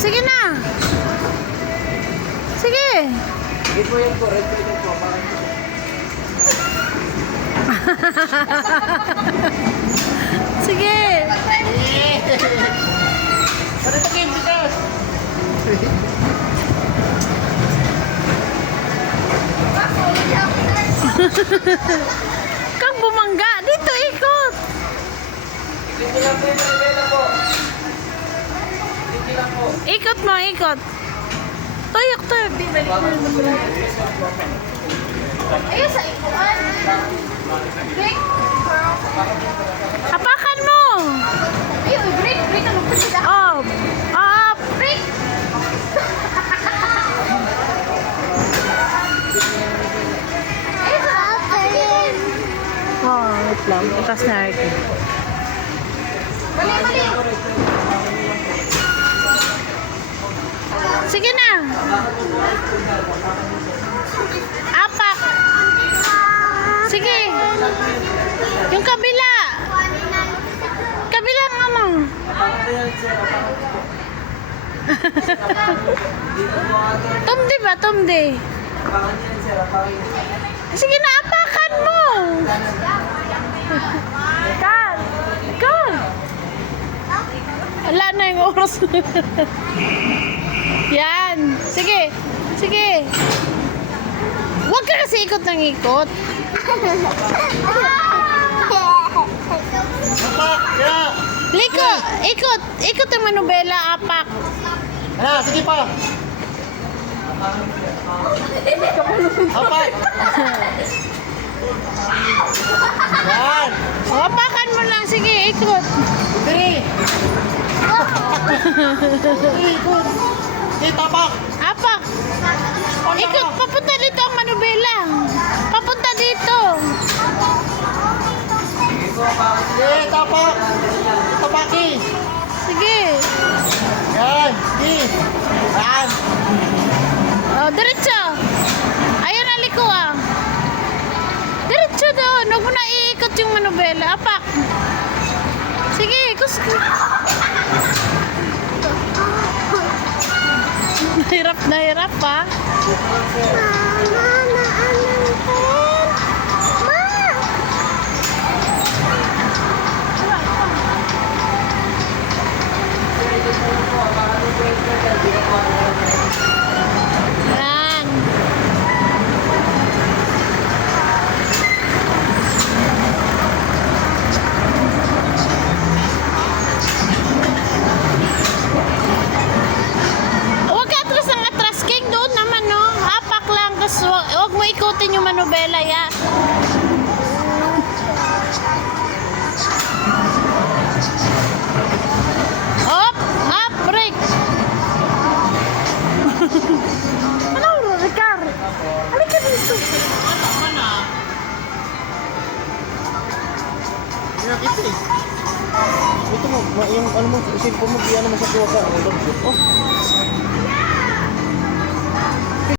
Sige na. Sige. Ito yung correct yung po. Sige. Ano ito game dito? Kang bumangga. Dito, ikot. Hindi lang po yung manibela po. Hindi lang po. Ikot mo, ikot. Tuyok, tuyok. Ayun sa ikuan. Break. Hapakan mo. Ayun, break. Break ang magpapita. Oh. Up. Break. Ayun sa akin. Oh, wait lang. Itas na rin. Mali, mali. Sige na. Apak. Sige. Yung kabila. Kabila nga mo. Tumdi ba? Tumdi. Apakan yan sir. Apakan yan. Sige na, apakan mo. Kan. Kan. Wala na yung oras. Yan. Sige. Sige. Huwag ka kasi ikot ng ikot. Apak! Yeah! Liko, ikot. Ikot ang manubela, apak. Ano? Sige pa! Apak! Yan! O, apakan mo lang. Sige, ikot. Diri! Diri! Good! Sige, tapak! Apak. Ikot, papunta dito ang manubela. Papunta dito. Sige, tapak! Tapaki! Sige. Yan! Sige! Yan! O, diretso. Ayan ang liko ah. Diretso doon. Huwag mo na iikot yung manubela. Apak. Sige, kus. Hirap pa. Yan. Huwag ka atras ng atras, King. Doon naman, no? Apak lang. Kasi huwag mo ikutin yung manubela, ya. Hop! Hop! Break! Ano, Ricar? Halika dito. Pinakita eh. Ito mo, yung ano mo, cellphone mo, ano mo sa tuwa ka. Oh!